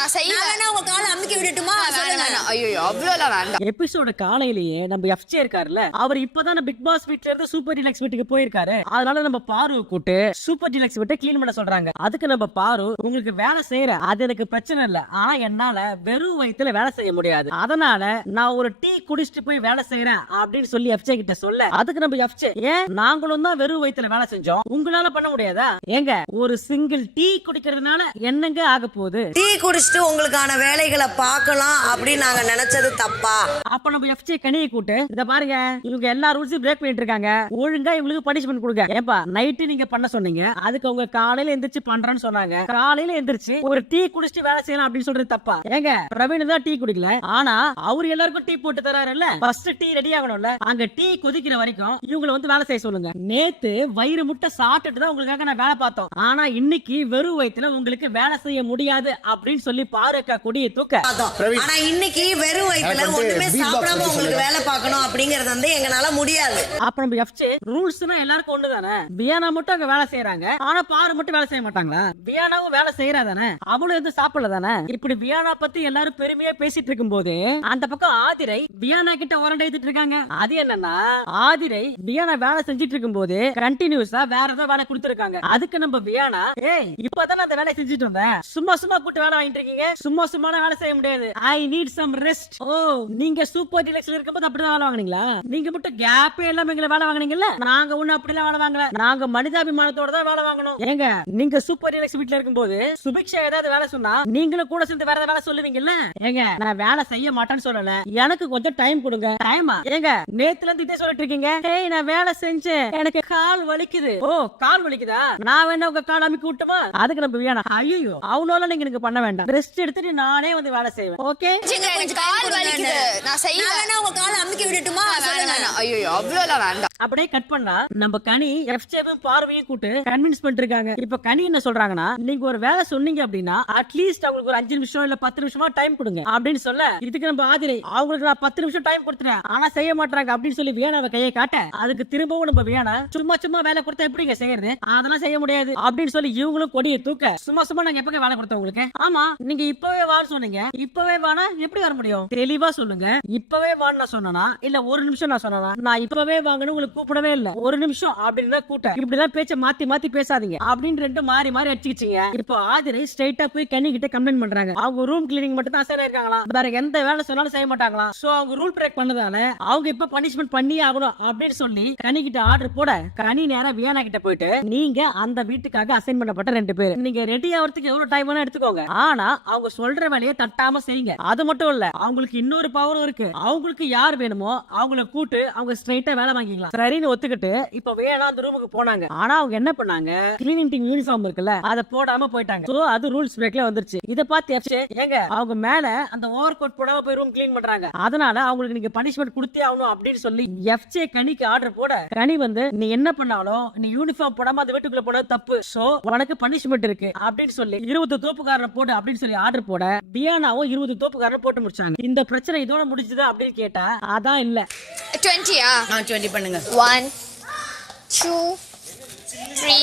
நான் செய்வேன். உங்க காலை அமுக்கி விடட்டுமா? ஐயோ அவ்வளவுலாம் வேண்டாம். எபிசோட காலையிலேயே நம்ம எஃப்ஜே இருக்காருல்ல, அவர் இப்பதான் பிக் பாஸ் வீட்ல இருந்து சூப்பர் டிலக்ஸ் வீட்டுக்கு போயிருக்காரு. அதனால நம்ம பாரு கூட்டு சூப்பர் டிலக்ஸ் வீட்டை கிளீன் பண்ண சொல்றாங்க. அதுக்கு நம்ம பாரு, உங்களுக்கு வேலை செய்யற அது எனக்கு பிரச்சனை இல்ல, ஆனா என்னால வெறும் வயித்துல வேலை செய்ய முடியாது, அதனால நான் ஒரு டீ குடிச்சிட்டு போய் வேலை செய்யறேன் அப்படின்னு சொல்லி எஃப்ஜே கிட்ட சொல்ல, அதுக்கு நம்ம எஃப்ஜே, ஏன் நாங்களும் தான் வெறும் வயித்துல வேலை செஞ்சோம், உங்களால பண்ண முடியாதா? ஏங்க ஒரு சிங்கிள் டீ குடிக்கிறதுனால என்னங்க ஆக போகுது? டீ குடிச்சிட்டு உங்களுக்கான வேலைகளை பார்க்கலாம் அப்படின்னு நாங்க நினைச்சது தப்பா? அப்ப நம்ம எஃப்ஜே கனியை கூட்டு, இத பாருங்க இவங்க எல்லா ரூல்ஸையும் பிரேக் பண்ணிட்டு இருக்காங்க, ஒழுங்கா இவங்களுக்கு பனிஷ்மென்ட் கொடுங்க. ஏப்பா நைட்டு நீங்க பண்ண சொன்னீங்க, அதுக்கு அவங்க காலையில எந்திரிச்சு பண்றேன்னு சொன்னாங்க, காலையில எந்திரிச்சு ஒரு டீ குடிச்சிட்டு வேலை செய்யலாம் அப்படின்னு சொல்றது தப்பா? ஏங்க பிரவீன் தான் டீ குடிக்கல, ஆனா அவரு எல்லாருக்கும் டீ போட்டு தராருல்ல, ஃபர்ஸ்ட் டீ ரெடி ஆகணும்ல, அங்க டீ கொதிக்கிற வரைக்கும் இவங்களை வந்து வேலை செய்ய சொல்லுங்க. நேத்து வயிறு முட்டை சாப்பிட்டுட்டு தான் உங்களுக்காக நான் வேலை பார்த்தோம், ஆனா இன்னைக்கு வெறும் வயித்துல உங்களுக்கு வேலை செய்ய முடியாது அப்படின்னு சொல்லி பாருக்கா கொடியை தூக்க. ஆனா இன்னைக்கு வெறும் வயித்துல ஒண்ணுமே சாப்பிடாம உங்களுக்கு வேலை பார்க்கணும் அப்படிங்கறது வந்து எங்கனால முடியாது. அப்ப நம்ம எஃப்ஜே ரூல்ஸ்னா எல்லாருக்கும் ஒண்ணுதானே? வியானா மட்டும் அங்க வேலை செய்யறாங்க, ஆனா பாரு மட்டும் வேலை செய்ய மாட்டாங்களா? வியானாவும் வேலை செய்யறா தானே, அவளும் எதுவும் சாப்பிடல தானே? இப்படி வியானா பத்தி எல்லாரும் பெருமையா பேசிட்டு இருக்கும் போது அந்த பக்கம் ஆதிரை வியானா கிட்ட உரண்டை எடுத்துட்டு இருக்காங்க. அது என்னன்னா, ஆதிரை வியானா வேலை செஞ்சிட்டு இருக்கும் போது கண்டினியூஸா வேற ஏதாவது வேலை கொடுத்திருக்காங்க. அதுக்கு நம்ம வியானா, ஏய் இப்பதானே அந்த வேலை செஞ்சுட்டு வந்தேன், சும்மா சும்மா கூட்டு வேலை வாங்கிட்டு இருக்கீங்க, சும்மா சும்மா வேலை செய்ய முடியாது, ஐ நீட் சம் ரெஸ்ட். ஓ நீங்க சூப்பர் டிலக்ஸ்ல இருக்கும்போது அப்படிதான் வேலை வாங்குனீங்களா? நீங்க மட்டும் கேப்பே இல்லாம எங்களை வேலை வாங்குனீங்கல்ல, நாங்க ஒண்ணு அப்படிலாம் வேலை வாங்கல, நாங்க மனிதாபிமானத்தோட தான் வேலை வாங்கணும். ஏங்க நீங்க சூப்பர் டிலக்ஸ் வீட்ல இருக்கும்போது சுபிக்ஷா ஏதாவது வேலை சொன்னா நீங்களும் கூட சேர்ந்து வேற ஏதாவது வேலை சொல்லுவீங்கல்ல? ஏங்க நான் வேலை செய்ய மாட்டேன்னு சொல்லல, எனக்கு கொஞ்சம் டைம் கொடுங்க. டைமா? ஏங்க நேத்துல இருந்து இதே சொல்லிட்டு இருக்கீங்க, ஏய் நான் வேலை செஞ்சேன் எனக்கு கால் வலிக்குது. ஓ கால் வலிக்குதா, நான் வேணா உங்க கால் அமுக்கி விட்டுமா? அதுக்கு நம்ம வேணாம், ஐயோ அவனோல நீங்க எனக்கு பண்ண வேண்டாம், ரெஸ்ட் எடுத்துட்டு நானே வந்து வேலை செய்வேன். ஓகே எனக்கு கால் வலிக்குது, நான் செய்வேன். உங்க காலை அமுக்கி விடட்டுமா? ஐயோ அவ்வளவுலாம் வேண்டாம். அப்படியே கட் பண்ணா நம்ம கனி எஃப்ஜேவும் பார்வையும் கூட்டு கன்வின்ஸ் பண்ணிட்டு இருக்காங்க. இப்ப கனி என்ன சொல்றாங்கன்னா, நீங்க ஒரு வேலை சொன்னீங்க அப்படின்னா அட்லீஸ்ட் அவங்களுக்கு ஒரு 5 நிமிஷம் இல்ல 10 நிமிஷமா டைம் கொடுங்க அப்படின்னு சொல்ல, இதுக்கு நம்ம ஆதிரை, அவங்களுக்கு நான் 10 நிமிஷம் டைம் கொடுத்துறேன் ஆனா செய்ய மாட்டாங்க அப்படின்னு சொல்லி வியானாவை கையை காட்ட, அதுக்கு திரும்பவும் நம்ம வியானா, சும்மா சும்மா வேலை கொடுத்தா எப்படிங்க செய்யறது, அதெல்லாம் செய்ய முடியாது அப்படின்னு சொல்லி இவங்களும் கொடியை தூக்க, சும்மா சும்மா நாங்க எப்பங்க வேலை கொடுத்தோம் உங்களுக்கு? ஆமா நீங்க இப்பவே வான்னு சொன்னீங்க, இப்பவே வானா எப்படி வர முடியும்? தெளிவா சொல்லுங்க, இப்பவே வான்னு நான் சொன்னா இல்ல ஒரு நிமிஷம் நான் சொன்னா? நான் இப்பவே வாங்கன்னு உங்களுக்கு கூப்பிடவே இல்ல, ஒரு நிமிஷம் அப்படின்னு தான் கூட்ட, இப்படிதான் பேச்ச மாத்தி மாத்தி பேசாதீங்க அப்படின்னு ரெண்டு மாறி மாறி அடிச்சுக்கிச்சீங்க. இப்போ ஆதிரை ஸ்ட்ரைட்டா போய் கனி கிட்ட கம்ப்ளைண்ட் பண்றாங்க, அவங்க ரூம் கிளீனிங் மட்டும் தான் அசைன் இருக்காங்களா, வேற எந்த வேலை சொன்னாலும் செய்ய மாட்டாங்களா, சோ அவங்க ரூல் பிரேக் பண்ணதால அவங்க இப்ப பனிஷ்மெண்ட் பண்ணி ஆகணும் அப்படின்னு சொல்லி கனி கிட்ட ஆர்டர் போட, கனி நேரா வியானா கிட்ட போயிட்டு, நீங்க அந்த வீட்டுக்காக அசைன் பண்ணப்பட்ட 2 பேர், நீங்க ரெடி ஆகிறதுக்கு எவ்வளவு டைம் வேணா எடுத்துக்கோங்க, ஆனா அவங்க சொல்ற வேலையை தட்டாம செய்யுங்க. அது மட்டும் இல்ல அவங்களுக்கு இன்னொரு பவரும் இருக்கு, அவங்களுக்கு யார் வேணுமோ அவங்கள கூட்டு அவங்க ஸ்ட்ரைட்டா வேலை வாங்கிக்கலாம். சரின்னு ஒத்துக்கிட்டு இப்ப வேணா அந்த ரூமுக்கு போனாங்க. ஆனா அவங்க என்ன பண்ணாங்க, கிளீனிங் டீம் யூனிஃபார்ம் இருக்குல்ல அதை போடாம போயிட்டாங்க. சோ அது ரூல்ஸ் பிரேக்ல வந்துருச்சு. இத பார்த்து எஃப்ஜே, ஏங்க அவங்க மேல அந்த ஓவர் கோட் போடாம போய் ரூம் கிளீன் பண்றாங்க, அதனால அவங்களுக்கு நீங்க பனிஷ்மெண்ட் கொடுத்தே ஆகணும் அப்படின்னு சொல்லி எஃப்ஜே கனிக்கு ஆர்டர் போட, கனி வந்து நீ என்ன பண்ணாலும் நீ யூனிஃபார்ம் போடாம அந்த வீட்டுக்குள்ள போனது தப்பு, சோ உனக்கு பனிஷ்மெண்ட் இருக்கு அப்படின்னு சொல்லி 20 தோப்புக்காரனை போடு அப்படின்னு சொல்லி ஆர்டர் போட, வியானாவும் 20 தோப்புக்காரனை போட்டு முடிச்சாங்க. இந்த பிரச்சனை இதோட முடிஞ்சதா அப்படின்னு கேட்டா அதான் இல்ல. 20யா? 20 பண்ணுங்க. 1 2 3.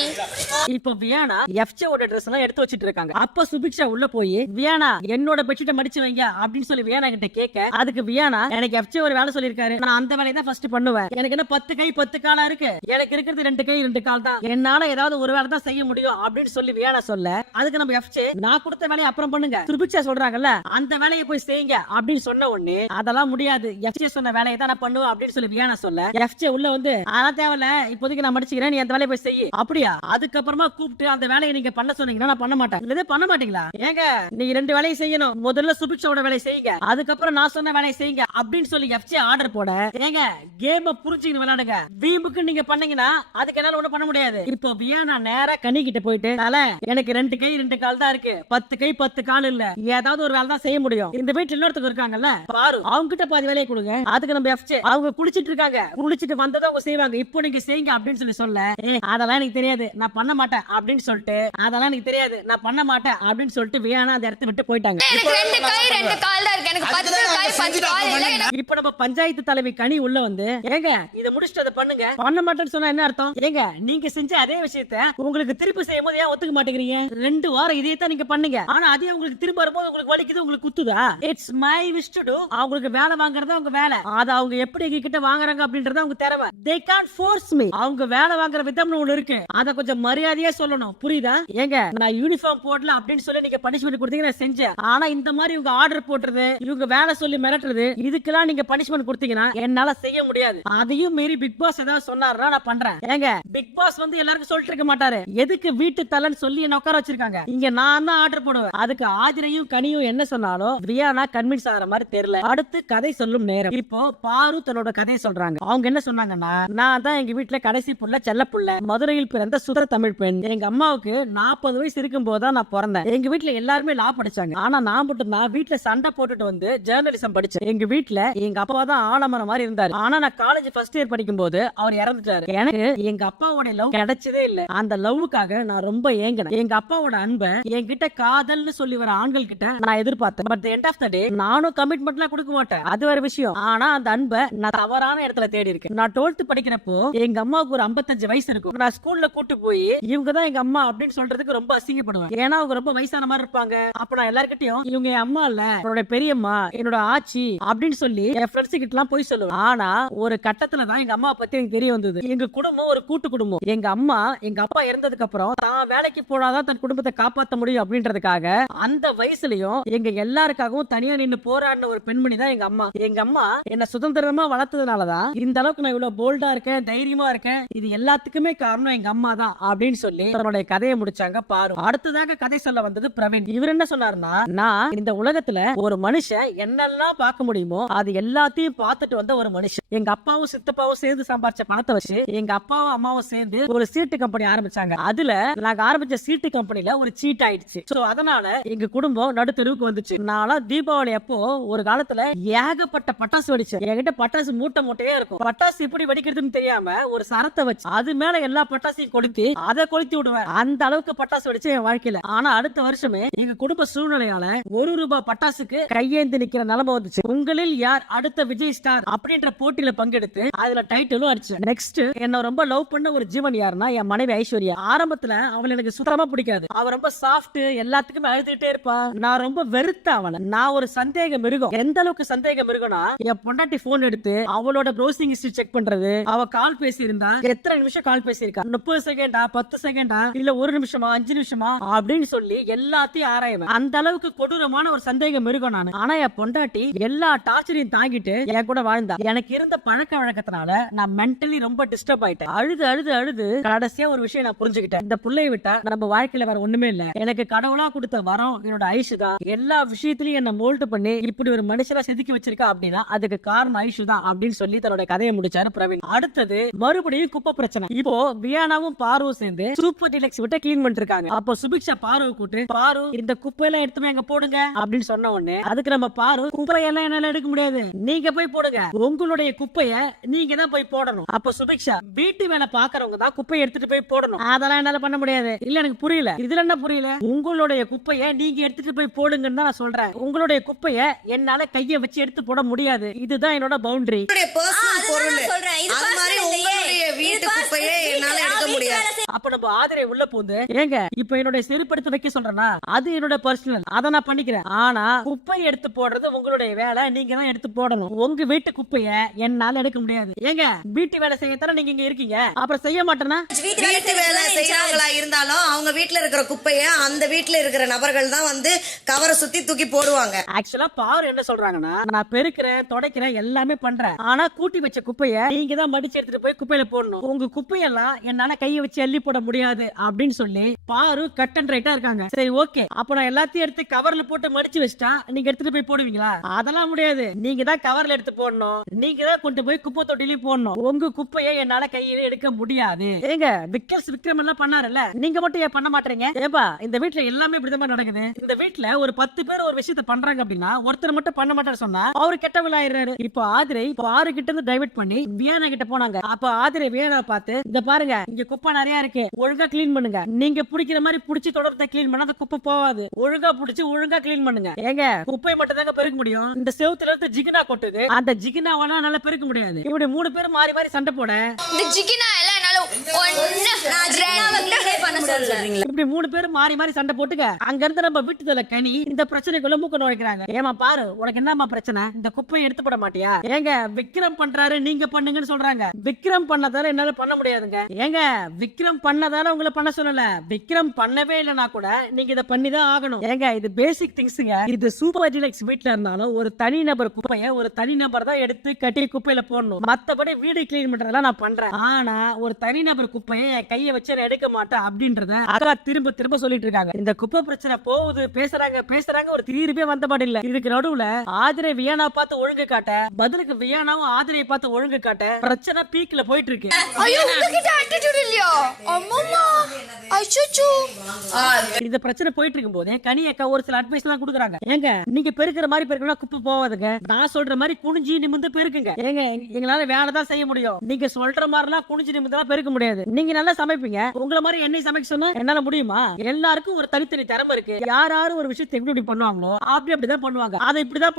இப்ப வியானா எஃப்ஜே ஓட Dress எல்லாம் எடுத்து வச்சிட்டு இருக்காங்க. அப்ப சுபிக்ஷா உள்ள போய், வியானா என்னோட பெட்ஷீட்டை மடிச்சு வைங்க அப்படின்னு சொல்லி வியானா கிட்ட கேட்க, அதுக்கு வியானா, எனக்கு எஃப்ஜே ஒரு வேலை சொல்லிருக்காரு, நான் அந்த வேலையை தான் ஃபர்ஸ்ட் பண்ணுவேன், எனக்கு என்ன 10 கை 10 காலா இருக்கு, எனக்கு இருக்கிறது 2 கை 2 கால் தான், என்னால ஏதாவது ஒரு வேலை தான் செய்ய முடியும் அப்படின்னு சொல்லி வியானா சொல்ல, அதுக்கு நம்ம எஃப்ஜே, நான் கொடுத்த வேலையை அப்புறம் பண்ணுங்க, சுபிக்ஷா சொல்றாங்கல்ல அந்த வேலையை போய் செய்யுங்க அப்படின்னு சொன்ன உடனே, அதெல்லாம் முடியாது, எஃப்ஜே சொன்ன வேலையை தான் நான் பண்ணுவேன் அப்படின்னு சொல்லி வியானா சொல்ல, எஃப்ஜே உள்ள வந்து, அதெல்லாம் தேவையில்ல இப்போதைக்கு நான் மடிச்சுக்கிறேன், நீ அந்த வேலையை போய் செய்ய. அப்படியா? அதுக்கப்புறமா கூப்பிட்டு அந்த வேலையை நீங்க பண்ண சொன்னீங்கன்னா நான் பண்ண மாட்டேன். இல்ல பண்ண மாட்டீங்களா? ஏங்க நீங்க 2 வேலையை செய்யணும், முதல்ல சுபிக்ஷாவோட வேலையை செய்யுங்க, அதுக்கப்புறம் நான் சொன்ன வேலையை செய்யுங்க அப்படின்னு சொல்லி எஃப்ஜே ஆர்டர் போட, ஏங்க கேம் புரிஞ்சுக்கிட்டு விளையாடுங்க, வீம்புக்கு நீங்க பண்ணீங்கன்னா அதுக்கு என்னால ஒண்ணும் பண்ண முடியாது. இப்போ வியானா நேரா கனி கிட்ட போயிட்டு, தல எனக்கு 2 கை 2 கால் தான் இருக்கு, 10 கை 10 கால் இல்ல, ஏதாவது ஒரு வேலை தான் செய்ய முடியும், இந்த வீட்டுல இன்னொருத்தர் இருக்காங்கல்ல பாரு, அவங்க கிட்ட பாதி வேலையை கொடுங்க. அதுக்கு நம்ம எஃப்ஜே, அவங்க குளிச்சிட்டு இருக்காங்க, குளிச்சிட்டு வந்ததை அவங்க செய்வாங்க, இப்போ நீங்க செய்யுங்க அப்படின்னு சொல்லி சொல்ல, அதெல்லாம் அதெல்லாம் எனக்கு தெரியாது நான் பண்ண மாட்டேன் அப்படின்னு சொல்லிட்டு அதெல்லாம் எனக்கு தெரியாது நான் பண்ண மாட்டேன் அப்படின்னு சொல்லிட்டு வியானா அந்த இடத்த விட்டு போயிட்டாங்க. எனக்கு 2 கை 2 கால் தான் இருக்கு. எனக்கு 10 கை 10 கால் இல்ல. இப்ப நம்ம பஞ்சாயத்து தலைவி கனி உள்ள வந்து ஏங்க இத முடிச்சிட்டு அதை பண்ணுங்க பண்ண மாட்டேன்னு சொன்னா என்ன அர்த்தம்? ஏங்க நீங்க செஞ்ச அதே விஷயத்தை உங்களுக்கு திருப்பி செய்யும் போது ஏன் ஒத்துக்க மாட்டேங்கிறீங்க? 2 வாரம் இதே தான் நீங்க பண்ணீங்க. ஆனா அதே உங்களுக்கு திரும்ப வரும்போது உங்களுக்கு வலிக்குது, உங்களுக்கு குத்துதா? It's my wish to do. அவங்களுக்கு வேலை வாங்குறது அவங்க வேலை. அத அவங்க எப்படி கிட்ட வாங்குறாங்க அப்படின்றது அவங்க தேவை. they can't force me. அவங்க வேலை வாங்குற விதம்னு ஒண்ணு இருக்கு. அத கொஞ்சம் மரியாதையா சொல்லணும். புரியுதா? ஏங்க நான் யூனிஃபார்ம் போடல அப்படின்னு சொல்லி நீங்க பனிஷ்மென்ட் கொடுத்தீங்க நான் செஞ்சேன். ஆனா இந்த மாதிரி இவங்க ஆர்டர் போடுறது, இவங்க வேலை சொல்லி மிரட்டுறது, இதுக்கெல்லாம் நீங்க பனிஷ்மென்ட் கொடுத்தீங்கன்னா என்னால செய்ய முடியாது. அதையும் மீறி பிக் பாஸ் ஏதாவது சொன்னாருன்னா நான் பண்றேன். ஏங்க பிக் பாஸ் வந்து எல்லாருக்கும் சொல்லிட்டு இருக்க மாட்டாரு. எதுக்கு வீட்டு தலன்னு சொல்லி என்ன உட்கார வச்சிருக்காங்க? இங்க நான் தான் ஆர்டர் போடுவேன். அதுக்கு ஆதிரையும் கனியும் என்ன சொன்னாலும் வியானா கன்வின்ஸ் ஆகிற மாதிரி தெரியல. அடுத்து கதை சொல்லும் நேரம். இப்போ பாரு தன்னோட கதையை சொல்றாங்க. அவங்க என்ன சொன்னாங்கன்னா, நான் தான் எங்க வீட்டுல கடைசி புள்ள, செல்ல புள்ள, மதுரையில் பிறந்த சுதர தமிழ் பெண். எங்க அம்மாவுக்கு 40 வயசு இருக்கும் போதுதான் நான் பிறந்தேன். எங்க வீட்டுல எல்லாருமே லா படிச்சாங்க. ஆனா நான் மட்டும் தான் வீட்டுல சண்டை போட்டுட்டு வந்து ஜேர்னலிசம் படிச்சேன். எங்க வீட்டுல எங்க அப்பா தான் ஆலமரம் மாதிரி இருந்தாரு. ஆனா நான் காலேஜ் ஃபர்ஸ்ட் இயர் படிக்கும் போது அவர் இறந்துட்டாரு. எனக்கு எங்க அப்பாவோட லவ் கிடைச்சதே இல்ல. அந்த லவ்வுக்காக நான் ரொம்ப ஏங்கினேன். எங்க அப்பாவோட அன்பை என்கிட்ட காதல்னு சொல்லி வர ஆண்கள் கிட்ட நான் எதிர்பார்த்தேன். பட் எண்ட் ஆஃப் த டே நானும் கமிட்மெண்ட்லாம் கொடுக்க மாட்டேன். அது வேற விஷயம். ஆனா அந்த அன்பை நான் தவறான இடத்துல தேடி இருக்கேன். நான் 12th படிக்கிறப்போ எங்க அம்மாவுக்கு ஒரு 55 வயசு இருக்கும். நான் ஸ்கூல்ல கூட்டு போய் இவங்க தான் எங்க அம்மா அப்படின்னு சொல்றதுக்கு ரொம்ப அசிங்கப்படுவேன். ஏன்னா அவங்க ரொம்ப வயசான மாதிரி இருப்பாங்க. அப்ப நான் எல்லார்கிட்டயும் இவங்க என் அம்மா இல்ல, என்னோட பெரியம்மா, என்னோட ஆச்சி அப்படின்னு சொல்லி என் ஃப்ரெண்ட்ஸ் கிட்ட எல்லாம் போய் சொல்லுவேன். ஆனா ஒரு கட்டத்துல தான் எங்க அம்மா பத்தி எனக்கு தெரிய வந்தது. எங்க குடும்பம் ஒரு கூட்டு குடும்பம். எங்க அம்மா எங்க அப்பா இறந்ததுக்கு அப்புறம் தான் வேலைக்கு போனாதான் தன் குடும்பத்தை காப்பாற்ற முடியும் அப்படின்றதுக்காக அந்த வயசுலயும் எங்க எல்லாருக்காகவும் தனியா நின்று போராடின ஒரு பெண்மணி தான் எங்க அம்மா. எங்க அம்மா என்ன சுதந்திரமா வளர்த்ததுனாலதான் இந்த அளவுக்கு நான் இவ்வளவு போல்டா இருக்கேன், தைரியமா இருக்கேன். இது எல்லாத்துக்குமே காரணம் எங்க அம்மா தான் அப்படின்னு சொல்லி தன்னுடைய கதையை முடிச்சாங்க பாரு. அடுத்ததாக கதை சொல்ல வந்தது பிரவீன். இவர் என்ன சொன்னாருன்னா, நான் இந்த உலகத்துல ஒரு மனுஷன் என்னெல்லாம் பார்க்க முடியுமோ அது எல்லாத்தையும் பார்த்துட்டு வந்த ஒரு மனுஷன். எங்க அப்பாவும் சித்தப்பாவும் சேர்ந்து சம்பாரிச்ச பணத்தை வச்சு எங்க அப்பாவும் அம்மாவும் சேர்ந்து ஒரு சீட்டு கம்பெனி ஆரம்பிச்சாங்க. அதுல நாங்க ஆரம்பிச்ச சீட்டு கம்பெனில ஒரு சீட் ஆயிடுச்சு. சோ அதனால எங்க குடும்பம் நடுத்தெருவுக்கு வந்துச்சு. நான் தீபாவளி அப்போ ஒரு காலத்துல ஏகப்பட்ட பட்டாசு வெடிச்சேன். என்கிட்ட பட்டாசு மூட்டை மூட்டையே இருக்கும். பட்டாசு எப்படி வெடிக்கிறதுன்னு தெரியாம ஒரு சரத்தை வச்சு அது மேல எல்லா பட்டாசையும் கொளுத்தி அதை கொளுத்தி விடுவேன். அந்த அளவுக்கு பட்டாசு வெடிச்சு என் வாழ்க்கையில. ஆனா அடுத்த வருஷமே எங்க குடும்ப சூழ்நிலையால ₹1 பட்டாசுக்கு கையேந்தி நிக்கிற நிலைமை வந்துச்சு. உங்களில் யார் அடுத்த விஜய் ஸ்டார் அப்படின்ற போட்டியில பங்கெடுத்து அதுல டைட்டிலும் அடிச்சேன். நெக்ஸ்ட் என்ன ரொம்ப லவ் பண்ண ஒரு ஜீவன் யாருன்னா என் மனைவி ஐஸ்வர்யா. ஆரம்பத்துல அவள் எனக்கு சுத்தமா பிடிக்காது. அவ ரொம்ப சாஃப்ட், எல்லாத்துக்குமே அழுதுகிட்டே இருப்பா. நான் ரொம்ப வெறுத்த அவளை. நான் ஒரு சந்தேக மிருகம். எந்த அளவுக்கு சந்தேக மிருகம்னா என் பொண்டாட்டி போன் எடுத்து அவளோட ப்ரௌசிங் ஹிஸ்டரி செக் பண்றது, அவ கால் பேசி இருந்தா எத்தனை நிமிஷம் கால் பேசியிருக்கா, 30 செகண்டா 10 செகண்டா இல்ல 1 நிமிஷமா 5 நிமிஷமா அப்படின்னு சொல்லி எல்லாத்தையும் ஆராய்வேன். அந்த அளவுக்கு கொடூரமான ஒரு சந்தேக மிருகம் நான். ஆனா என் பொண்டாட்டி எல்லா டார்ச்சரையும் தாங்கிட்டு என் கூட வாழ்ந்தா. எனக்கு இருந்த பழக்க வழக்கத்தினால நான் மென்டலி ரொம்ப டிஸ்டர்ப் ஆயிட்டேன். அழுது அழுது அழுது கடைசியா ஒரு விஷயம் நான் புரிஞ்சுக்கிட்டேன். இந்த புள்ளைய விட்டா நம்ம வாழ்க்கையில வேற ஒண்ணுமே இல்ல. எனக்கு கடவுளா கொடுத்த வரம் என்னோட ஐஷு தான். எல்லா விஷயத்திலயும் என்ன மோல்ட் பண்ணி இப்படி ஒரு மனுஷனா செதுக்கி வச்சிருக்கா அப்படின்னா அதுக்கு காரணம் ஐஷு தான் அப்படின்னு சொல்லி தன்னோட கதையை முடிச்சாரு பிரவீன். அடுத்தது மறுபடியும் குப்பை பிரச்சனை. இப்போ வியானாவும் பாருவும் சேர்ந்து சூப்பர் டிலக்ஸ் விட்டு கிளீன் பண்ணிட்டு இருக்காங்க. அப்போ சுபிக்ஷா பாருவை கூட்டு, பாரு இந்த குப்பையெல்லாம் எடுத்துமே அங்க போடுங்க அப்படின்னு சொன்ன உடனே அதுக்கு நம்ம பாரு, குப்பையெல்லாம் என்னால எடுக்க முடியாது, நீங்க போய் போடுங்க, உங்களுடைய குப்பைய நீங்க தான் போய் போடணும். அப்போ சுபிக்ஷா, வீட்டு வேலை பாக்குறவங்க தான் குப்பையை எடுத்துட்டு போய் போடணும், அதெல்லாம் என்னால பண்ண முடியாது. இல்ல எனக்கு புரியல, இதுல என்ன புரியல, உங்களுடைய குப்பைய நீங்க எடுத்துட்டு போய் போடுங்கன்னு தான் நான் சொல்றேன். உங்களுடைய குப்பைய என்னால கைய வச்சு எடுத்து போட முடியாது. இதுதான் என்னோட பவுண்டரி. அப்ப நம்ம ஆதரை உள்ள போந்து, ஏங்க இப்ப என்னோட செருப்படுத்து வைக்க சொல்றேன்னா அது என்னோட பர்சனல், அதை நான் பண்ணிக்கிறேன். ஆனா குப்பை எடுத்து போடுறது உங்களுடைய வேலை, நீங்க தான் எடுத்து போடணும். உங்க வீட்டு குப்பைய என்னால எடுக்க முடியாது. ஏங்க வீட்டு வேலை செய்யத்தானே நீங்க இங்க இருக்கீங்க, அப்புறம் செய்ய மாட்டேன்னா? வீட்டு வேலை செய்யறவங்களா இருந்தாலும் அவங்க வீட்டுல இருக்கிற குப்பைய அந்த வீட்டுல இருக்கிற நபர்கள் தான் வந்து கவரை சுத்தி தூக்கி போடுவாங்க. ஆக்சுவலா பாரு என்ன சொல்றாங்கன்னா, நான் பெருக்கிறேன், துடைக்கிறேன், எல்லாமே பண்றேன், ஆனா கூட்டி வச்ச குப்பைய நீங்க தான் மடிச்சு எடுத்துட்டு போய் குப்பையில போடணும். உங்க குப்பையெல்லாம் என்னால கையை வச்சு அள்ளி போட முடியாது அப்படின்னு சொல்லி பாரு கட் அண்ட் ரைட்டா இருக்காங்க. சரி ஓகே, அப்ப நான் எல்லாத்தையும் எடுத்து கவர்ல போட்டு மடிச்சு வச்சிட்டா நீங்க எடுத்துட்டு போய் போடுவீங்களா? அதெல்லாம் முடியாது. நீங்க தான் கவர்ல எடுத்து போடணும், நீங்க தான் கொண்டு போய் குப்பை தொட்டிலையும் போடணும். உங்க குப்பையை என்னால கையில எடுக்க முடியாது. ஏங்க விக்ரம் எல்லாம் பண்ணாருல்ல, நீங்க மட்டும் ஏன் பண்ண மாட்டீங்க? ஏப்பா இந்த வீட்டுல எல்லாமே இப்படிதான் நடக்குது. இந்த வீட்டுல ஒரு 10 பேர் ஒரு விஷயத்த பண்றாங்க அப்படின்னா ஒருத்தர் மட்டும் பண்ண மாட்டாரு சொன்னா அவரு கெட்டவளா ஆயிடுறாரு. இப்போ ஆதிரை பாரு கிட்ட இருந்து டைவர்ட் பண்ணி வியானா கிட்ட போனாங்க. அப்ப ஆதிரை வியானா பார்த்து, இந்த பாருங்க இங்க குப்பை நிறைய இருக்கு, ஒழுங்கா கிளீன் பண்ணுங்க. நீங்க பிடிக்கிற மாதிரி பிடிச்சி தொடர்ந்து கிளீன் பண்ணா அந்த குப்பை போவாது. ஒழுங்கா பிடிச்சி ஒழுங்கா கிளீன் பண்ணுங்க. ஏங்க குப்பை மட்டும் தாங்க பெருக்க முடியும். இந்த செவுத்துல இருந்து ஜிகினா கொட்டுது, அந்த ஜிகினாவால நல்லா பெருக்க முடியாது. இப்படி 3 பேர் மாறி மாறி சண்டை போட இந்த ஜிகினா எல்லாம் என்னால இப்படி 3 பேர் மாறி மாறி சண்டை போட்டுக்க. அங்க இருந்து நம்ம வீட்டுல கனி இந்த பிரச்சனைக்குள்ள மூக்க நுழைக்கிறாங்க. ஏமா பாரு, உனக்கு என்னமா பிரச்சனை? இந்த குப்பையை எடுத்து போட மாட்டியா? ஏங்க விக்ரம் பண்றாரு, நீங்க பண்ணுங்கன்னு சொல்றாங்க. விக்ரம் பண்ணதால என்னால பண்ண முடியாதுங்க. ஏங்க விக்ரம் பண்ணதால உங்களை பண்ண சொல்லல, விக்ரம் பண்ணவே இல்லனா கூட நீங்க இத பண்ணி தான் ஆகணும். ஏங்க இது பேசிக் திங்ஸ்ங்க. இது சூப்பர் டிலக்ஸ் வீட்ல இருந்தாலும் ஒரு தனி நபர் குப்பையை ஒரு தனி நபர் தான் எடுத்து கட்டி குப்பையில போடணும். மத்தபடி வீடு கிளீன் பண்றதெல்லாம் நான் பண்றேன். ஆனா ஒரு தனி நபர் குப்பையை என் கையை வச்சு நான் எடுக்க மாட்டேன் அப்படின்றத அக்கா திரும்ப திரும்ப சொல்லிட்டு இருக்காங்க. இந்த குப்பை பிரச்சனை போகுது, பேசுறாங்க ஒரு தீர்வே வந்த பாடு இல்ல. இதுக்கு நடுவுல ஆதிரை வியானா பார்த்து ஒழுங்கு காட்ட, பதிலுக்கு வியானாவும் ஆதிரையை பார்த்து ஒழுங்கு காட்ட பிரச்சனை பீக்ல போயிட்டு இருக்கு. ஐயோ உங்ககிட்ட ஆட்டிட்யூட் இல்லையா? அம்மம்மா ஐயோ இந்த பிரச்சனை போயிட்டு இருக்கும் போதே கனி அக்கா ஒரு சில அட்வைஸ் எல்லாம் கொடுக்குறாங்க. ஏங்க நீங்க பெருக்கிற மாதிரி பெருக்கலாம் குப்பை போவாதுங்க, நான் சொல்ற மாதிரி குனிஞ்சி நிமிந்து பெருக்குங்க. ஏங்க எங்களால வேலை தான் செய்ய முடியும், நீங்க சொல்ற மாதிரிலாம் குனிஞ்சி நிமிந்தெல்லாம் பெருக்க முடியாது. நீங்க நல்லா சமைப்பீங்க, உங்களை மாதிரி என்னை சமைக்க சொன்னா என்னால முடியுமா? எல்லாருக்கும் ஒரு தனித்தனி திறமை இருக்கு. யாரு ஒரு விஷயத்தை எப்படி பண்ணுவாங்களோ அப்படிதான் பண்ணுவாங்க. அதை இப்படிதான்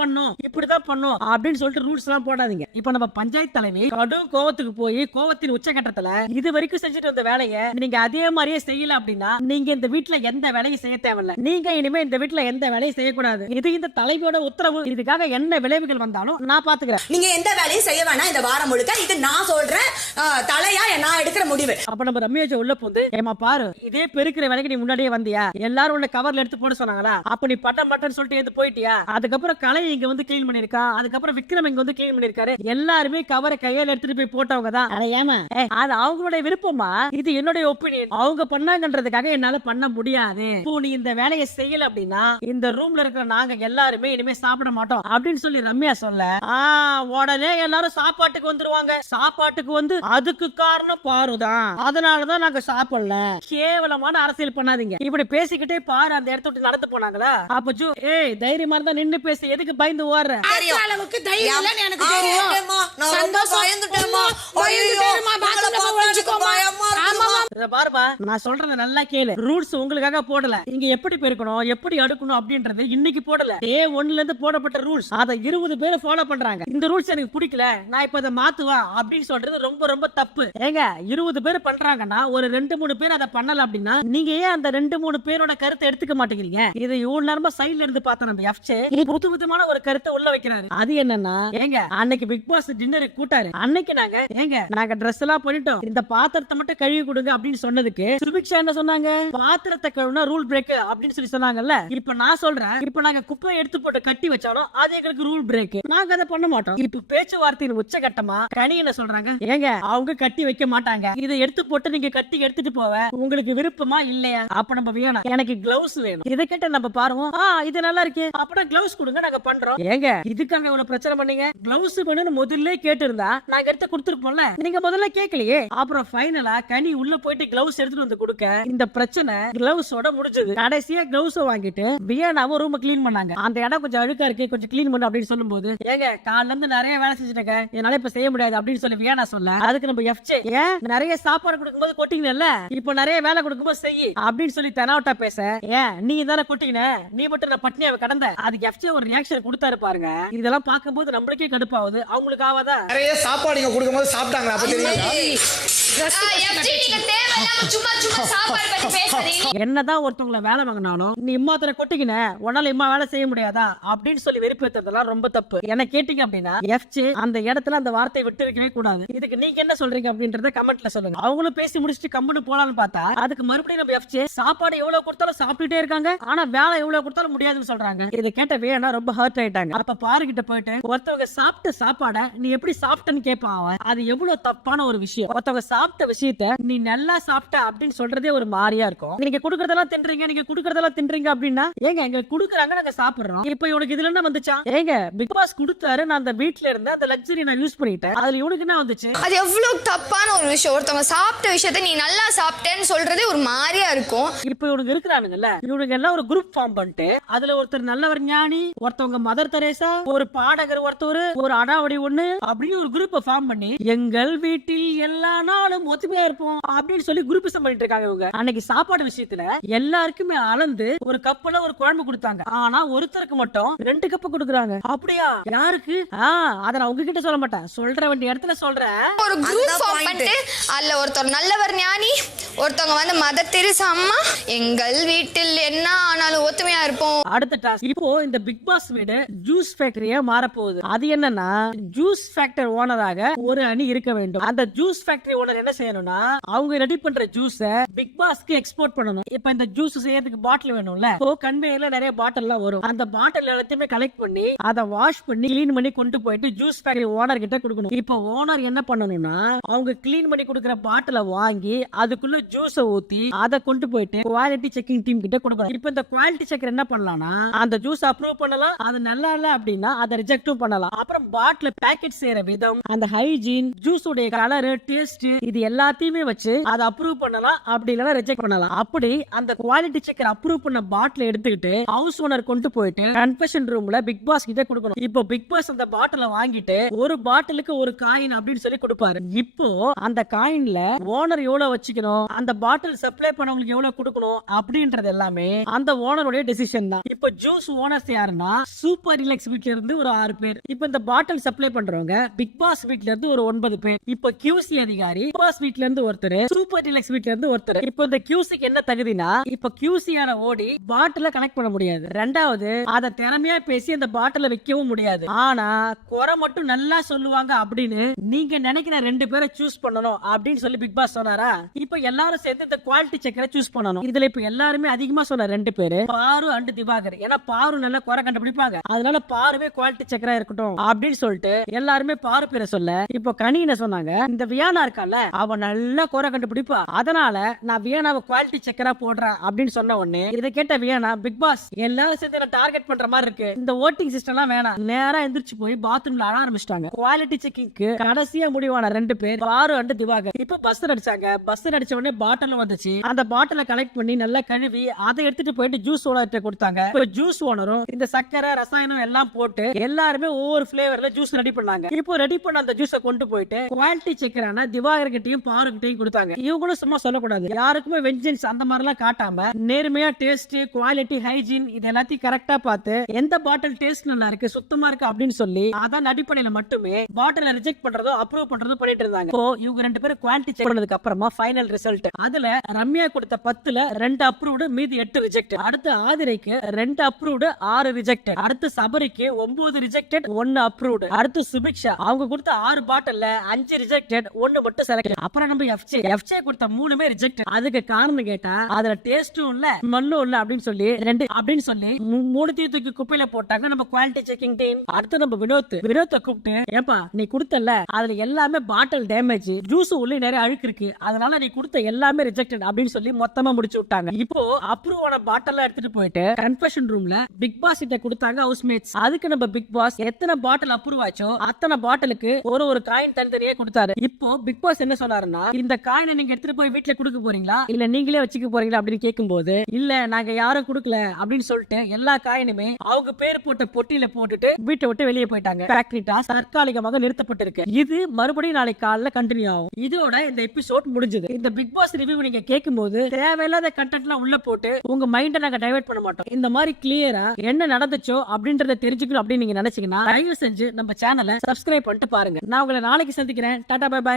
பண்ணும் அப்படின்னு சொல்லிட்டு ரூல்ஸ் எல்லாம் போடாதீங்க. இப்ப நம்ம பஞ்சாயத்து தலைவி கடும் கோவத்துக்கு போய் கோவத்தின் உச்சகட்டத்துல இது வரைக்கும் செஞ்சுட்டு வந்த வேலையை நீங்க அதே மாதிரியே செய்யல அப்படின்னா நீங்க இந்த வீட்டுல எந்த வேலையும் செய்ய தேவையில்ல. நீங்க இனிமே இந்த வீட்டுல எந்த வேலையும் செய்யக்கூடாது. இது இந்த தலைவியோட உத்தரவு. இதுக்காக என்ன விளைவுகள் வந்தாலும் நான் பாத்துக்கிறேன். நீங்க எந்த வேலையும் செய்ய வேணாம் இந்த வாரம் முழுக்க. இது நான் சொல்றேன், தலையா நான் எடுக்கிற முடிவு. அப்ப நம்ம ரம்யாஜா உள்ள போந்து, ஏமா பாரு, இதே பெருக்கிற வேலைக்கு நீ முன்னாடியே வந்தியா? எல்லாரும் உன்னை கவர்ல எடுத்து போட சொன்னாங்களா? அப்ப நீ பட்ட மாட்டேன்னு சொல்லிட்டு எடுத்து போயிட்டியா? அதுக்கப்புறம் கலை இங்க வந்து கிளீன் பண்ணிருக்கா, அதுக்கப்புறம் விக்ரம் இங்க வந்து கிளீன் பண்ணிருக்காரு. எல்லாருமே கவரை கையில எடுத்துட்டு போய் போட்டவங்க தான். ஏமா அது அவங்களுடைய விருப்பமா, இது என்னுடைய ஒப்பீனியன். அவங்க பண்ணாங்கன்றதுக்காக என்னால பண்ண முடியாது. இப்போ நீ இந்த வேலையை செய்யல அப்படின்னா இந்த ரூம்ல இருக்கிற நாங்க எல்லாருமே இனிமே சாப்பிட மாட்டோம் அப்படின்னு சொல்லி ரம்யா சொல்ல, உடனே எல்லாரும் சாப்பாட்டுக்கு வந்துருவாங்க. சாப்பாட்டுக்கு வந்து அதுக்கு காரணம் பாருதான், அதனாலதான் நாங்க சாப்பிடல. கேவலமான அரசியல் பண்ணாதீங்க. இப்படி பேசிக்கிட்டே பாரு அந்த இடத்த விட்டு நடந்து போனாங்களா? அப்ப ஜூ ஏய் தைரியமா இருந்தா நின்னு பேசு, எதுக்கு பயந்து ஓடுற? அளவுக்கு தைரியம் இல்லன்னு எனக்கு தெரியும். பாருமா, நான் சொல்றத நல்லா கேளு. ரூல்ஸ் உங்களுக்காக போடல. இங்க எப்படி பெருக்கணும், எப்படி அடுக்கணும் அப்படின்றது இன்னைக்கு போடல. டே 1ல இருந்து போடப்பட்ட ரூல்ஸ். அத 20 பேர் ஃபாலோ பண்றாங்க. இந்த ரூல்ஸ் எனக்கு பிடிக்கல, நான் இப்ப அதை மாத்துவா அப்படின்னு சொல்றது ரொம்ப ரொம்ப தப்பு. ஏங்க 20 பேர் பண்றாங்கன்னா ஒரு 2-3 பேர் அதை பண்ணல அப்படின்னா நீங்க ஏன் அந்த 2-3 பேரோட கருத்தை எடுத்துக்க மாட்டேங்கிறீங்க? இது இவ்வளவு நேரமா சைடுல இருந்து பார்த்தா நம்ம எஃப்சே புது விதமான ஒரு கருத்தை உள்ள வைக்கிறாரு. அது என்னன்னா, ஏங்க அன்னைக்கு பிக் பாஸ் டின்னருக்கு கூட்டாரு. அன்னைக்கு நாங்க ட்ரெஸ் எல்லாம் பண்ணிட்டோம், இந்த பாத்திரத்தை மட்டும் கழுவி கொடுங்க அப்படின்னு சொன்னதுக்கு சுபிக்ஷா என்ன சொன்னாங்க? பாத்திரத்தை கழுவுனா ரூல் பிரேக் அப்படின்னு சொல்லி சொன்னாங்கல்ல. இப்ப நான் சொல்றேன், இப்ப நாங்க குப்பை எடுத்து போட்டு கட்டி வச்சாலும் அது எங்களுக்கு ரூல் பிரேக், நாங்க அதை பண்ண மாட்டோம். இப்ப பேச்சுவார்த்தையின் உச்சகட்டமா கனி என்ன சொல்றாங்க? ஏங்க அவங்க கட்டி வைக்க மாட்டாங்க, இதை எடுத்து போட்டு நீங்க கட்டி எடுத்துட்டு போவ உங்களுக்கு விருப்பமா இல்லையா? அப்ப நம்ம வேணும், எனக்கு கிளவுஸ் வேணும். இதை கேட்ட நம்ம பாருங்க, இது நல்லா இருக்கு, அப்பதான் கிளவுஸ் கொடுங்க, நாங்க பண்றோம். ஏங்க இதுக்காக இவ்வளவு பிரச்சனை பண்ணீங்க? கிளவுஸ் வேணும்னு முதல்ல கேட்டு இருந்தா நாங்க எடுத்து கொடுத்துருப்போம்ல, நீங்க முதல்ல கேட்கலையே. அப்புறம் ஃபைனலா கனி உள்ள போயிட்டு கிளவுஸ் எடுத்துட்டு வந்து கொடுக்க இந்த பிரச்சனை கிளவுஸோட முடிஞ்சது. கடைசியா கிளவுஸ் வாங்கிட்டு வியானாவும் ரூம் கிளீன் பண்ணாங்க. அந்த இடம் கொஞ்சம் அழுக்கா இருக்கு, கொஞ்சம் கிளீன் பண்ணு அப்படின்னு சொல்லும்போது, ஏங்க காலைல இருந்து நிறைய வேலை செஞ்சுட்டேங்க, என்னால இப்ப செய்ய முடியாது அப்படின்னு சொல்லி வியானா சொல்ல, அதுக்கு நம்ம எஃப்சே ஏன் நிறைய சாப்பாடு கொடுக்கும்போது கொட்டிங்கல்ல, இப்ப நிறைய வேலை கொடுக்கும்போது செய்யி அப்படின்னு சொல்லி தெனாவட்டா பேச, ஏன் நீ தானே கொட்டின, நீ மட்டும் நான் பட்னியாவை கடந்த. அதுக்கு எஃப்சே ஒரு ரியாக்ஷன் கொடுத்தாரு பாருங்க. இதெல்லாம் பார்க்கும்போது நம்மளுக்கே கடுப்பாகுது, அவங்களுக்கு ஆவாதா? நிறைய சாப்பாடு இங்க கொடுக்கும்போது சாப்பிட்டாங்களா? அப்ப தெரியுங்களா? என்னதான் ஒருத்தவங்களை வேலை வாங்கினாலும் நீ இம்மாத்திர கொட்டிக்கின, உன்னால இம்மா வேலை செய்ய முடியாதா அப்படின்னு சொல்லி வெறுப்பேற்றதெல்லாம் ரொம்ப தப்பு. என்ன கேட்டீங்க அப்படின்னா எஃப்சே அந்த இடத்துல அந்த வார்த்தையை விட்டு இருக்கவே கூடாது. இதுக்கு நீங்க என்ன சொல்றீங்க அப்படின்றத கமெண்ட்ல சொல்லுங்க. அவங்களும் பேசி முடிச்சுட்டு கம்முன்னு போலான்னு பார்த்தா அதுக்கு மறுபடியும் நம்ம எஃப்சே சாப்பாடு எவ்வளவு கொடுத்தாலும் சாப்பிட்டுட்டே இருக்காங்க, ஆனா வேலை எவ்வளவு கொடுத்தாலும் முடியாதுன்னு சொல்றாங்க. இதை கேட்ட வேணா ரொம்ப ஹர்ட் ஆயிட்டாங்க. அப்ப பாருகிட்ட போயிட்டு ஒருத்தவங்க சாப்பிட்ட சாப்பாட நீ எப்படி சாப்பிட்டன்னு கேட்பான். அது எவ்வளவு தப்பான ஒரு விஷயம். ஒருத்தவங்க சாப்பிட்ட விஷயத்த நீ நல்லா சாப்பிட்ட அப்படின்னு சொல்றதே ஒரு மாதிரியா இருக்கும். நீங்க குடுக்கறதெல்லாம் தின்றீங்க அப்படின்னா, ஏங்க எங்க குடுக்கறாங்க, நாங்க சாப்பிடுறோம். இப்ப இவனுக்கு இதுல என்ன வந்துச்சா? ஏங்க பிக் பாஸ் கொடுத்தாரு, நான் அந்த வீட்ல இருந்த அந்த லக்ஸரி நான் யூஸ் பண்ணிட்டேன், அதுல இவனுக்கு என்ன வந்துச்சு? அது எவ்வளவு தப்பான ஒரு விஷயம். விஷயம், ஒருத்தவங்க சாப்பிட்ட விஷயத்த நீ நல்லா சாப்பிட்டேன்னு சொல்றதே ஒரு மாதிரியா இருக்கும். இப்ப இவனுக்கு இருக்கிறானுங்கல்ல, இவனுக்கு எல்லாம் ஒரு குரூப் ஃபார்ம் பண்ணிட்டு அதுல ஒருத்தர் நல்லவர் ஞானி, ஒருத்தவங்க மதர் தெரேசா, ஒரு பாடகர் ஒருத்தர், ஒரு அடாவடி ஒண்ணு அப்படின்னு ஒரு குரூப்பை ஃபார்ம் பண்ணி எங்கள் வீட்டில் எல்லா நாளும் ஒத்துமையா இருப்போம் அப்படின்னு சொல்லி குரூப்பிசம் பண்ணிட்டு இருக்காங்க இவங்க. அன்னைக்கு சாப்பாடு விஷயத்துல எல்லாருக்குமே அளந்து ஒரு கப்ல ஒரு குழம்பு கொடுத்தாங்க. ஆனா ஒருத்தருக்கு மட்டும் 2 கப் கொடுக்குறாங்க. அப்படியா? யாருக்கு? அத நான் உங்ககிட்ட சொல்ல மாட்டேன், சொல்ற வேண்டிய இடத்துல சொல்றேன். ஒரு குரூப் ஃபார்ம் பண்ணிட்டு அதுல ஒருத்தர் நல்லவர் ஞானி, ஒருத்தவங்க வந்து மதர் தெரேசா அம்மா, எங்கள் வீட்டில் என்ன ஆனாலும் ஒத்துமையா இருப்போம். அடுத்த டாஸ்க். இப்போ இந்த பிக் பாஸ் வீடு ஜூஸ் ஃபேக்டரியா மாறப்போகுது. அது என்னன்னா, ஜூஸ் ஃபேக்டரி ஓனராக ஒரு அணி இருக்க வேண்டும். அந்த ஜூஸ் ஃபேக்டரி ஓனர் என்ன செய்யணும்னா, அவங்க ரெடி பண்ற ஜூஸ பிக் பாஸ்க்கு எக்ஸ்போர்ட் பண்ணணும். இப்ப இந்த ஜூஸ் செய்யறதுக்கு பாட்டில் வேணும்ல, இப்போ கன்வேயர்ல நிறைய பாட்டில் எல்லாம் வரும். அந்த பாட்டில் எல்லாத்தையுமே கலெக்ட் பண்ணி அதை வாஷ் பண்ணி கிளீன் பண்ணி கொண்டு போயிட்டு ஜூஸ் ஃபேக்டரி ஓனர் கிட்ட கொடுக்கணும். இப்போ ஓனர் என்ன பண்ணணும்னா, அவங்க கிளீன் பண்ணி கொடுக்கிற பாட்டில வாங்கி அதுக்குள்ள ஜூஸ ஊத்தி அதை கொண்டு போயிட்டு குவாலிட்டி செக்கிங் டீம் கிட்ட கொடுக்கணும். இப்போ இந்த குவாலிட்டி செக்கர் என்ன பண்ணலாம்னா, அந்த ஜூஸ் அப்ரூவ் பண்ணலாம், அது நல்லா இல்ல அப்படின்னா அதை ரிஜெக்டும் பண்ணலாம். அப்புறம் பாட்டில் பேக்கெட் செய்யற விதம், அந்த ஹைஜீன், ஜூஸ் உடைய கலர், டேஸ்ட், இது எல்லாத்தையுமே வச்சு அதை அப்ரூவ் பண்ணலாம், அப்படி இல்லைன்னா ரிஜெக்ட் பண்ணலாம். அப்படி அந்த குவாலிட்டி செக்கர் அப்ரூவ் பண்ண பாட்டில் எடுத்துக்கிட்டு ஹவுஸ் ஓனர் கொண்டு போயிட்டு கன்ஃபெஷன் ரூம்ல பிக் பாஸ் கிட்ட கொடுக்கணும். இப்போ பிக் பாஸ் அந்த பாட்டில வாங்கிட்டு ஒரு பாட்டிலுக்கு ஒரு காயின் அப்படின்னு சொல்லி கொடுப்பாரு. இப்போ அந்த காயின்ல ஓனர் எவ்வளவு வச்சுக்கணும், அந்த பாட்டில் சப்ளை பண்ணவங்களுக்கு எவ்வளவு கொடுக்கணும் அப்படின்றது எல்லாமே அந்த ஓனருடைய டெசிஷன் தான். இப்போ ஜூஸ் ஓனர்ஸ் யாருன்னா, சூப்பர் ரிலாக்ஸ் வீட்ல இருந்து ஒரு 6 பேர். இப்போ இந்த பாட்டில் சப்ளை பண்றவங்க பிக் பாஸ் வீட்ல இருந்து ஒரு 9 பேர். இப்போ QC அதிகாரி பிக் பாஸ் வீட்ல இருந்து ஒருத்தர், சூப்பர் ரிலாக்ஸ் வீட்ல இருந்து ஒருத்தர். இப்போ இந்த QCக்கு என்ன தகுதினா, இப்போ QC ஆன ஓடி பாட்டில கனெக்ட் பண்ண முடியாது. ரெண்டாவது, அத திறமையா பேசி அந்த பாட்டில வைக்கவும் முடியாது. ஆனா குறை மட்டும் நல்லா சொல்லுவாங்க அப்படின்னு நீங்க நினைக்கிற 2 பேரை சூஸ் பண்ணணும் அப்படின்னு சொல்லி பிக் பாஸ் சொன்னாரா. இப்போ எல்லாரும் சேர்ந்து இந்த குவாலிட்டி செக்கரை சூஸ் பண்ணணும். இதுல இப்போ எல்லாருமே அதிகமா சொன்ன 2 பேரு பாரு அண்ட் திவாகர். ஏன்னா பாரு நல்லா குறை கண்டுபிடிப்பாங்க, அதனால பாருவே குவாலிட்டி செக்கரா இருக்கட்டும் அப்படின்னு சொல்லிட்டு எல்லாருமே பாரு பேரை சொல்ல, இப்போ கனி என்ன சொன்னாங்க, இந்த வியானா இருக்கால அவ நல்லா குறை கண்டுபிடிப்பா, அதனால நான் வியானாவை குவாலிட்டி செக்கரா போடுறேன் அப்படின்னு சொன்ன உடனே இதை கேட்ட வியானா, பிக் பாஸ் எல்லாரும் சேர்ந்து என்ன டார்கெட் பண்ற மாதிரி இருக்கு, இந்த ஓட்டிங் சிஸ்டம் எல்லாம் வேணாம், நேரா எந்திரிச்சு போய் பாத்ரூம்ல அழ ஆரம்பிச்சிட்டாங்க. குவாலிட்டி செக்கிங்க்கு கடைசியா முடிவான 2 பேர் பாரு அண்ட் திவாகர். இப்போ பஸ் அடிச்சாங்க. பஸ் அடிச்ச உடனே பாட்டில் வந்துச்சு. அந்த பாட்டில கலெக்ட் பண்ணி நல்லா கழுவி அதை எடுத்துட்டு போயிட்டு ஜூஸ் ஓனர்கிட்ட கொடுத்தாங்க. இப்போ ஜூஸ் ஓனரும் இந்த சக்கரை ரசாயனம் எல்லாம் போட்டு எல்லாருமே ஒவ்வொரு ஃபிளேவர்ல ஜூஸ் ரெடி பண்ணாங்க. இப்போ ரெடி பண்ண அந்த ஜூஸை கொண்டு போயிட்டு குவாலிட்டி செக்கரான திவாகர் கிட்டையும் பாரு கிட்டையும் கொடுத்தாங்க. இவங்களும் சும்மா சொல்லக்கூடாது, யாருக்குமே வெஞ்சன்ஸ் அந்த மாதிரி எல்லாம் காட்டாம நேர்மையா டேஸ்ட், குவாலிட்டி, ஹைஜீன் இது எல்லாத்தையும் கரெக்டா பார்த்து எந்த பாட்டில் டேஸ்ட் நல்லா இருக்கு, சுத்தமா இருக்கு அப்படின்னு சொல்லி அதான் அடிப்படையில மட்டுமே பாட்டில ரிஜெக்ட் பண்றதோ அப்ரூவ் பண்றதோ பண்ணிட்டு இருந்தாங்க. இப்போ இவங்க 2 பேரும் குவாலிட்டி செக் பண்ணதுக்கு அப்புறமா ஃபைனல் ரிசல்ட், அதுல ரம்யா கொடுத்த 10ல 2 அப்ரூவ்டு, மீதி 8 ரிஜெக்ட். அடுத்து ஆதிரைக்கு 2 அப்ரூவ்டு, 6 ரிஜெக்ட். அடுத்து சபரிக்கு 9 ரிஜெக்டட், 1 அப்ரூவ்டு. அடுத்து சுபிக்ஷா அவங்க கொடுத்த 6 பாட்டில்ல 5 ரிஜெக்டட், 1 மட்டும் செலக்ட். அப்புறம் நம்ம FJ கொடுத்த 3மே ரிஜெக்ட். அதுக்கு காரணம் கேட்டா அதுல டேஸ்டும் இல்ல ஸ்மெல்லும் இல்ல அப்படின்னு சொல்லி 3 தூக்கி குப்பையில போட்டாங்க நம்ம குவாலிட்டி செக்கிங் டீம். அடுத்து நம்ம வினோத்தை கூப்பிட்டு, ஏப்பா நீ கொடுத்தல அதுல எல்லாமே பாட்டில் டேமேஜ், ஜூஸ் உள்ள நிறைய அழுக்கு இருக்கு, அதனால நீ கொடுத்த எல்லாமே ரிஜெக்டட் அப்படின்னு சொல்லி மொத்தமா முடிச்சு விட்டாங்க. இப்போ அப்ரூவ் ஆன பாட்டில் எடுத்துட்டு போயிட்டு கன்ஃபெஷன் ரூம்ல பிக் பாஸ் கிட்ட கொடுத்தாங்க ஹவுஸ்மேட்ஸ். அதுக்கு நம்ம பிக் பாஸ் எத்தனை பாட்டில் அப்ரூவ் ஆச்சோ அத்தனை பாட்டிலுக்கு ஒரு காயின் தனித்தனியே கொடுத்தாரு. இப்போ பிக் பாஸ் என்ன சொன்னாருன்னா, இந்த காயினை நீங்க எடுத்துட்டு போய் வீட்டுல கொடுக்க போறீங்களா இல்ல நீங்களே வச்சுக்க போறீங்களா அப்படின்னு கேட்கும்போது, இல்ல நாங்க யாரும் கொடுக்கல அப்படின்னு சொல்லிட்டு எல்லா காயினுமே அவங்க பேர் போட்ட பொட்டியில போட்டுட்டு வீட்டை விட்டு வெளியே போயிட்டாங்க. ஃபேக்டரி டாஸ்க் தற்காலிகமாக நிறுத்தப்பட்டிருக்கு. இது மறுபடியும் நாளைக்கு காலையில கண்டினியூ ஆகும். இதோட இந்த எபிசோட் முடிஞ்சது. இந்த பிக் பாஸ் ரிவ்யூ நீங்க கேட்கும்போது தேவையில்லாத கண்டென்ட் எல்லாம் உள்ள போட்டு உங்க மைண்ட நாங்க டைவர்ட் பண்ண மாட்டோம். இந்த மாதிரி கிளியரா என்ன நடந்துச்சோ அப்படின்றத தெரிஞ்சுக்கணும் அப்படின்னு நீங்க நினைச்சீங்கன்னா தயவு செஞ்சு நம்ம சேனலை சப்ஸ்கிரைப் பண்ணிட்டு பாருங்க. நான் உங்களை நாளைக்கு சந்திக்கிறேன். Tata bye by.